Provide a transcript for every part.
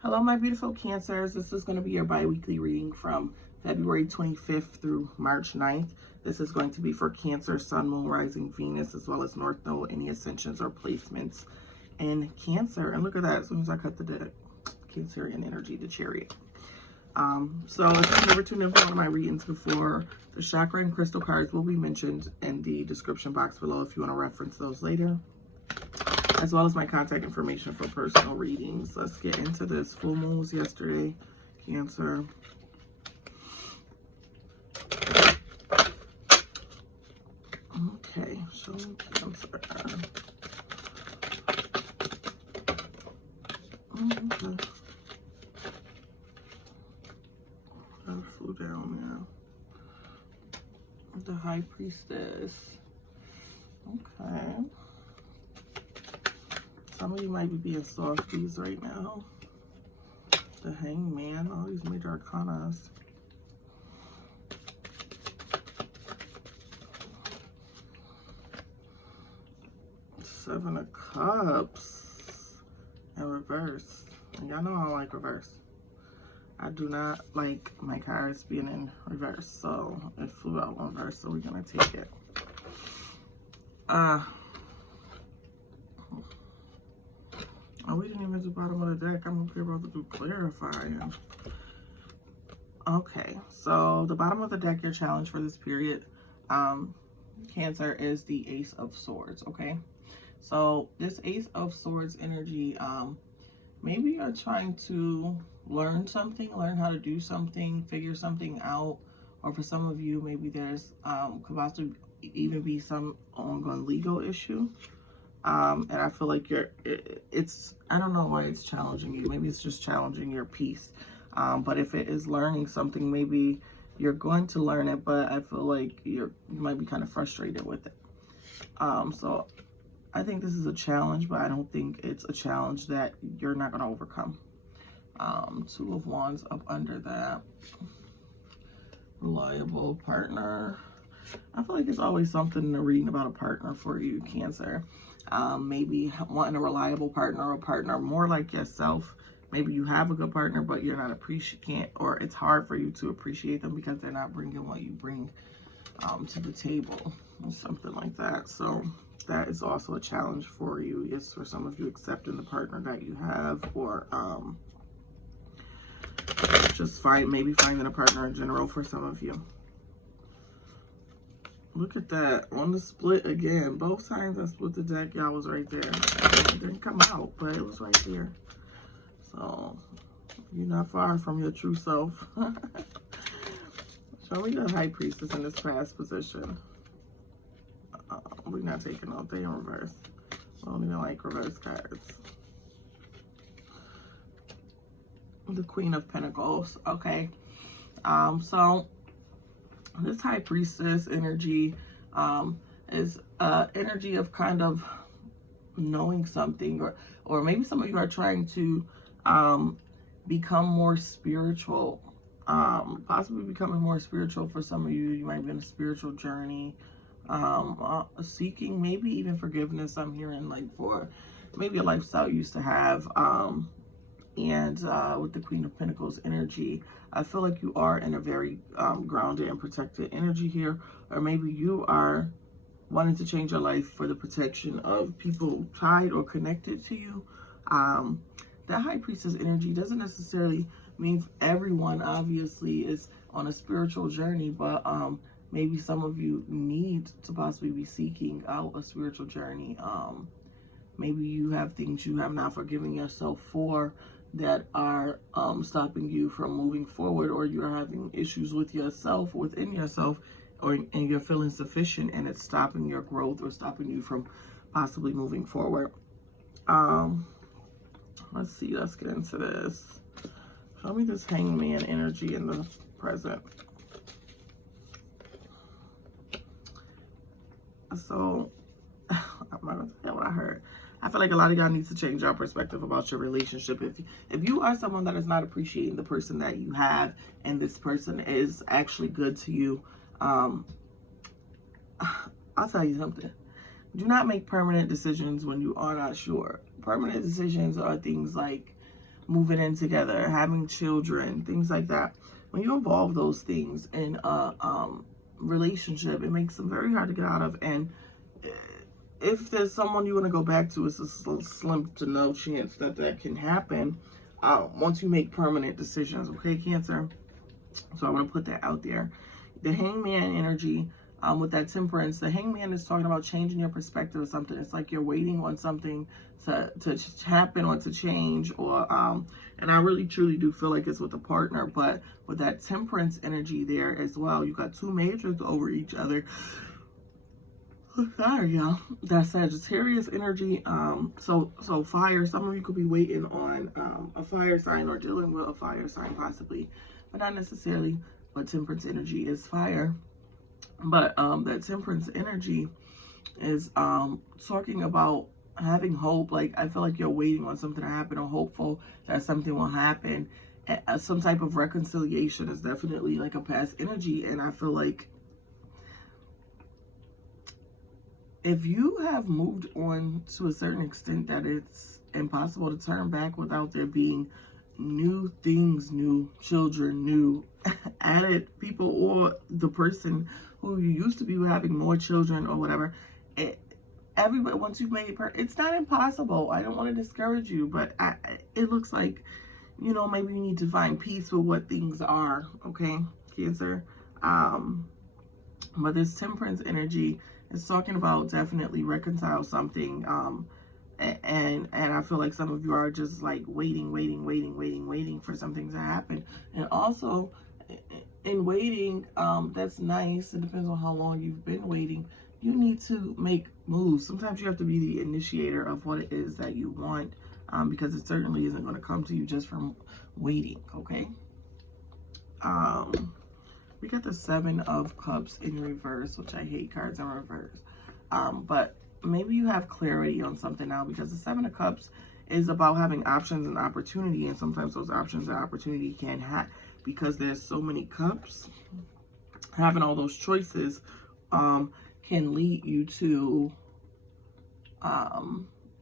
Hello, my beautiful Cancers. This is going to be your bi-weekly reading from February 25th through March 9th. This is going to be for Cancer, Sun, Moon, Rising, Venus, as well as North Node, any ascensions or placements in Cancer. And look at that, as soon as I cut the deck, Cancerian energy, the Chariot. So if you've never tuned in for one of my readings before, the chakra and crystal cards will be mentioned in the description box below if you want to reference those later, as well as my contact information for personal readings. Let's get into this. Full moon was yesterday, Cancer. Okay, so Cancer. Okay. I flew down there. The High Priestess. Okay. Some of you might be being softies right now. The Hangman, all these major arcanas. Seven of Cups in reverse. And y'all know I don't like reverse. I do not like my cards being in reverse, so it flew out in reverse, so we're gonna take it. Oh, we didn't even do the bottom of the deck. I'm up here about to do clarifying. Okay, so the bottom of the deck, your challenge for this period, Cancer, is the Ace of Swords, okay? So this Ace of Swords energy, maybe you're trying to learn something, learn how to do something, figure something out, or for some of you, maybe there's could possibly even be some ongoing legal issue. And I feel like it's, I don't know why it's challenging you. Maybe it's just challenging your peace. But if it is learning something, maybe you're going to learn it, but I feel like you might be kind of frustrated with it. So I think this is a challenge, but I don't think it's a challenge that you're not going to overcome. Two of Wands up under that. Reliable partner. I feel like it's always something in the reading about a partner for you, Cancer. Maybe wanting a reliable partner, or a partner more like yourself. Maybe you have a good partner, but you're not or it's hard for you to appreciate them because they're not bringing what you bring to the table, or something like that. So that is also a challenge for you. It's for some of you accepting the partner that you have, or just maybe finding a partner in general for some of you. Look at that on the split again. Both times I split the deck, y'all was right there. It didn't come out, but it was right there. So you're not far from your true self. Show me the High Priestess in this past position. We're not taking all day in reverse. I don't even like reverse cards. The Queen of Pentacles. Okay. So this High Priestess energy is energy of kind of knowing something, or maybe some of you are trying to become more spiritual, possibly becoming more spiritual. For some of you, you might be in a spiritual journey, seeking maybe even forgiveness. I'm hearing like for maybe a lifestyle you used to have. And with the Queen of Pentacles energy, I feel like you are in a very grounded and protected energy here. Or maybe you are wanting to change your life for the protection of people tied or connected to you. That High Priestess energy doesn't necessarily mean everyone obviously is on a spiritual journey, but maybe some of you need to possibly be seeking out a spiritual journey. Maybe you have things you have not forgiven yourself for that are stopping you from moving forward, or you're having issues with yourself, within yourself, and you're feeling sufficient and it's stopping your growth or stopping you from possibly moving forward. Let's see, let's get into this. Show me this Hangman energy in the present. So I'm not gonna tell you what I heard. I feel like a lot of y'all need to change your perspective about your relationship. If you are someone that is not appreciating the person that you have, and this person is actually good to you, I'll tell you something. Do not make permanent decisions when you are not sure. Permanent decisions are things like moving in together, having children, things like that. When you involve those things in a relationship, it makes them very hard to get out of. And if there's someone you want to go back to, it's a slim to no chance that that can happen once you make permanent decisions. Okay, Cancer? So I want to put that out there. The Hangman energy, with that Temperance, the Hangman is talking about changing your perspective of something. It's like you're waiting on something to happen or to change, or and I really truly do feel like it's with a partner. But with that Temperance energy there as well, you got two majors over each other. Sorry, y'all. That Sagittarius energy. So fire. Some of you could be waiting on a fire sign or dealing with a fire sign possibly, but not necessarily. But Temperance energy is fire. But that Temperance energy is talking about having hope. Like, I feel like you're waiting on something to happen, or hopeful that something will happen. Some type of reconciliation is definitely like a past energy. And I feel like if you have moved on to a certain extent that it's impossible to turn back without there being new things, new children, new added people, or the person who you used to be having more children or whatever, everybody, once you've made it's not impossible. I don't want to discourage you, but it looks like, you know, maybe you need to find peace with what things are. Okay, Cancer? But this Temperance energy is talking about definitely reconcile something. And I feel like some of you are just like waiting for something to happen. And also in waiting, that's nice. It depends on how long you've been waiting. You need to make moves. Sometimes you have to be the initiator of what it is that you want, because it certainly isn't going to come to you just from waiting. Okay. We got the Seven of Cups in reverse, which I hate cards in reverse. But maybe you have clarity on something now, because the Seven of Cups is about having options and opportunity. And sometimes those options and opportunity can have, because there's so many cups, having all those choices can lead you to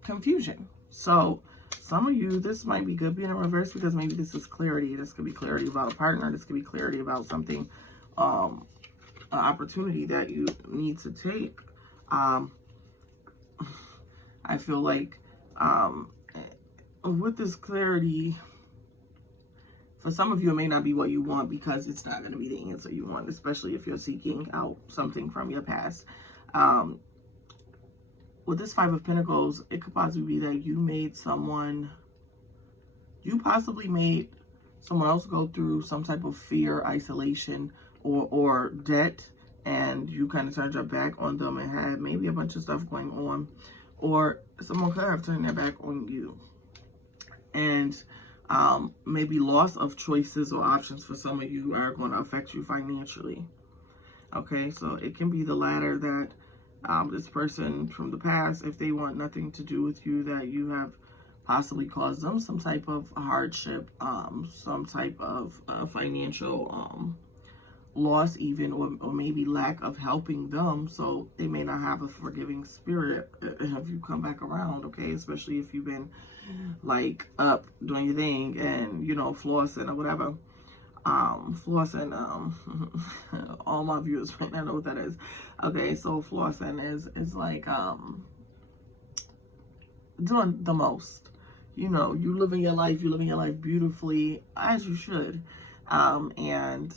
confusion. So some of you, this might be good being in reverse, because maybe this is clarity. This could be clarity about a partner. This could be clarity about something, an opportunity that you need to take. I feel like with this clarity, for some of you, it may not be what you want, because it's not going to be the answer you want, especially if you're seeking out something from your past. With this Five of Pentacles, it could possibly be that you possibly made someone else go through some type of fear, isolation, or debt, and you kind of turned your back on them and had maybe a bunch of stuff going on, or someone could have turned their back on you. And maybe loss of choices or options for some of you are going to affect you financially. Okay, so it can be the latter, that this person from the past, if they want nothing to do with you, that you have possibly caused them some type of hardship, some type of financial loss even, or maybe lack of helping them, so they may not have a forgiving spirit if you come back around. Okay, especially if you've been like up doing your thing and, you know, flossing or whatever. Flossing, all my viewers might not know what that is. Okay, so flossing is like doing the most. You know, you living your life beautifully, as you should. And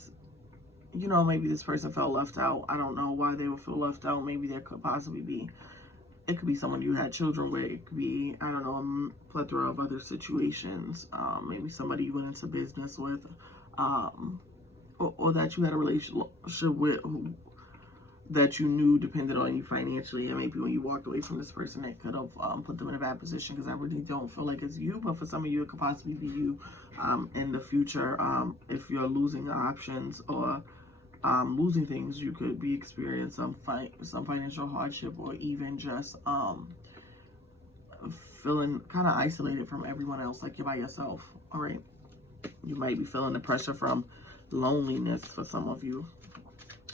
you know, maybe this person felt left out. I don't know why they would feel left out. Maybe there could possibly be, it could be someone you had children with. It could be, I don't know, a plethora of other situations. Maybe somebody you went into business with, or that you had a relationship with, that you knew depended on you financially. And maybe when you walked away from this person, it could have put them in a bad position, because I really don't feel like it's you. But for some of you, it could possibly be you in the future. If you're losing options or losing things, you could be experiencing some financial hardship, or even just feeling kind of isolated from everyone else, like you're by yourself. All right, you might be feeling the pressure from loneliness for some of you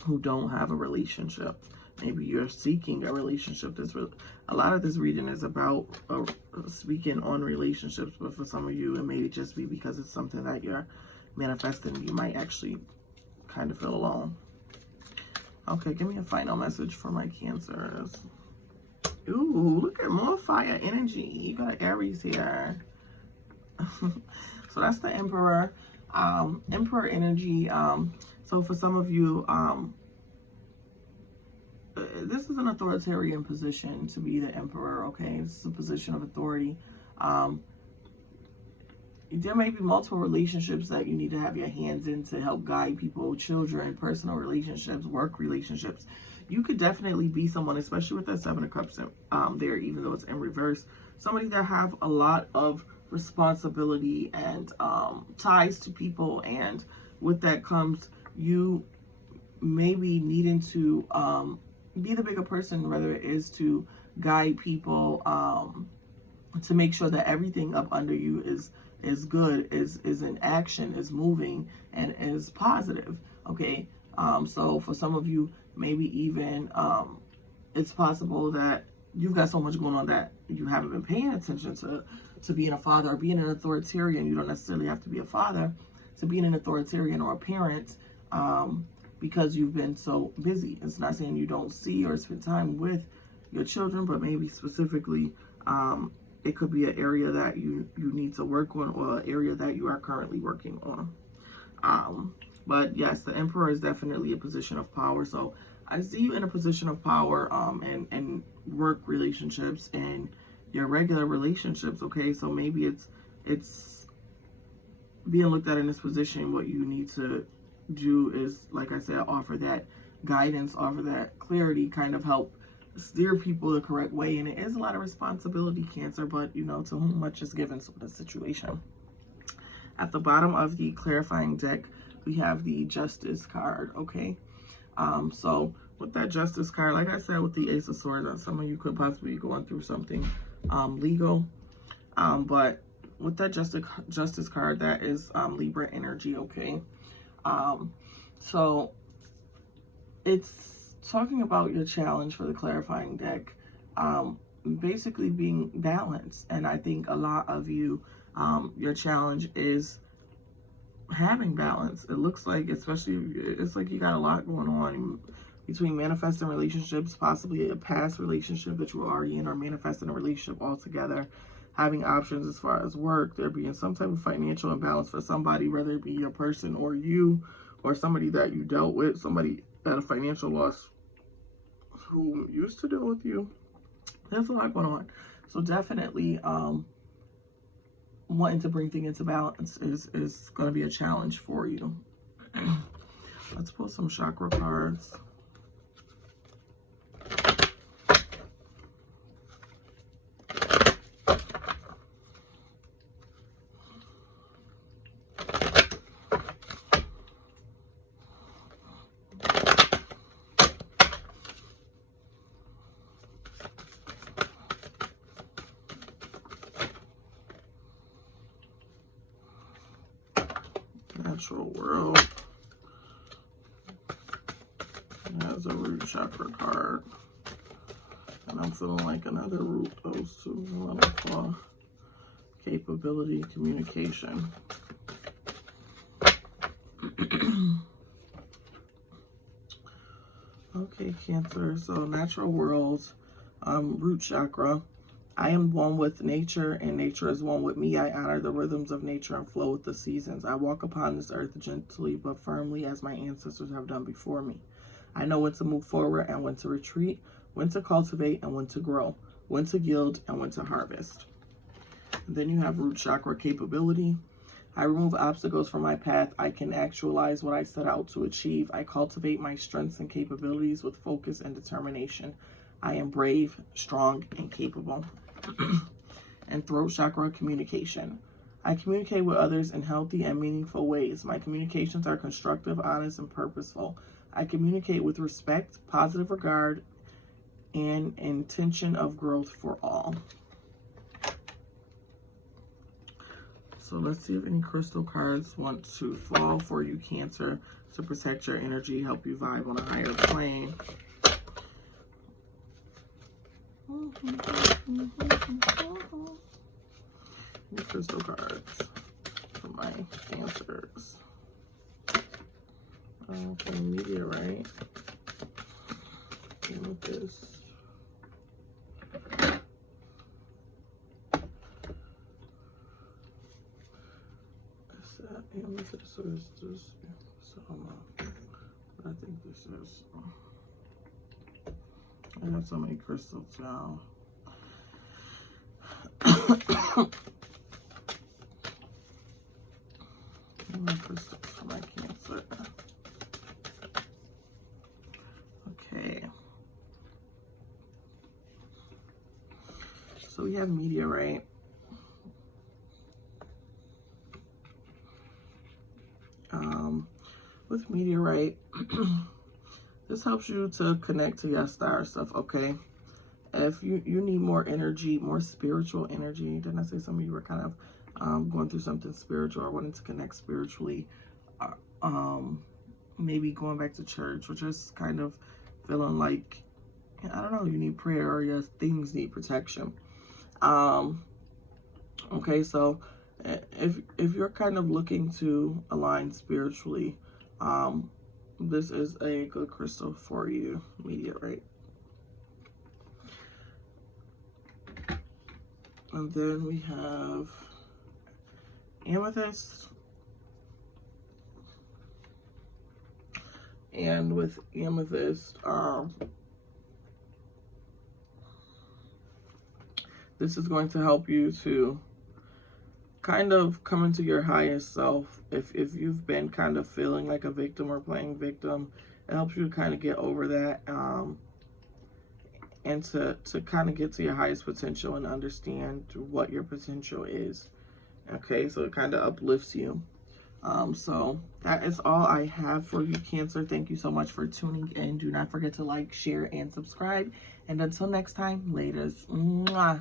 who don't have a relationship. Maybe you're seeking a relationship. A lot of this reading is about speaking on relationships, but for some of you, it may just be because it's something that you're manifesting. You might actually kind of feel alone. Okay, give me a final message for my Cancers. Ooh, look at more fire energy. You got an Aries here. So that's the Emperor. Emperor energy. So for some of you, this is an authoritarian position to be the Emperor, okay? This is a position of authority. There may be multiple relationships that you need to have your hands in to help guide people, children, personal relationships, work relationships. You could definitely be someone, especially with that Seven of Cups there, even though it's in reverse, somebody that have a lot of responsibility and ties to people, and with that comes you maybe needing to be the bigger person, whether it is to guide people, to make sure that everything up under you is good, is in action, is moving, and is positive. Okay, so for some of you, maybe even it's possible that you've got so much going on that you haven't been paying attention to being a father or being an authoritarian. You don't necessarily have to be a father to being an authoritarian or a parent, because you've been so busy. It's not saying you don't see or spend time with your children, but maybe specifically it could be an area that you need to work on, or an area that you are currently working on. But yes, the Emperor is definitely a position of power. So I see you in a position of power and work relationships and your regular relationships, okay? So maybe it's being looked at in this position. What you need to do is, like I said, offer that guidance, offer that clarity, kind of help steer people the correct way. And it is a lot of responsibility, Cancer, but you know, to whom much is given sort of situation. At the bottom of the clarifying deck, we have the Justice card, okay? So with that Justice card, like I said, with the Ace of Swords, some of you could possibly be going through something legal, but with that Justice card, that is Libra energy, okay? So it's talking about your challenge for the clarifying deck, basically being balanced. And I think a lot of you, your challenge is having balance. It looks like, especially, it's like you got a lot going on between manifesting relationships, possibly a past relationship that you were already in, or manifesting a relationship altogether, having options as far as work, there being some type of financial imbalance for somebody, whether it be your person or you, or somebody that you dealt with, somebody at a financial loss who used to deal with you. There's a lot going on. So definitely wanting to bring things into balance is going to be a challenge for you. Let's pull some chakra cards. Natural world. That's a root chakra card. And I'm feeling like another root, those two, what I call capability, communication. Okay, Cancer. So natural world, root chakra. I am one with nature, and nature is one with me. I honor the rhythms of nature and flow with the seasons. I walk upon this earth gently but firmly, as my ancestors have done before me. I know when to move forward and when to retreat, when to cultivate and when to grow, when to yield and when to harvest. And then you have root chakra capability. I remove obstacles from my path. I can actualize what I set out to achieve. I cultivate my strengths and capabilities with focus and determination. I am brave, strong, and capable. And throat chakra, communication. I communicate with others in healthy and meaningful ways. My communications are constructive, honest, and purposeful. I communicate with respect, positive regard, and intention of growth for all. So let's see if any crystal cards want to fall for you, Cancer, to protect your energy, help you vibe on a higher plane. New crystal cards for my Cancers. Okay, meteorite. Amethyst. Is that amethyst or is this? So I think this is. I have so many crystals now. My crystals for my Cancer. Okay. So we have meteorite. With meteorite, this helps you to connect to your star stuff, okay? If you need more energy, more spiritual energy, didn't I say some of you were kind of going through something spiritual or wanting to connect spiritually, maybe going back to church or just kind of feeling like, I don't know, you need prayer or your things need protection. Okay, so if you're kind of looking to align spiritually, this is a good crystal for you, meteorite. And then we have amethyst. And with amethyst, this is going to help you to kind of come into your highest self. If you've been kind of feeling like a victim or playing victim, it helps you to kind of get over that, and to kind of get to your highest potential and understand what your potential is. Okay, so it kind of uplifts you. So that is all I have for you, Cancer. Thank you so much for tuning in. Do not forget to like, share, and subscribe. And until next time, laters. Mwah.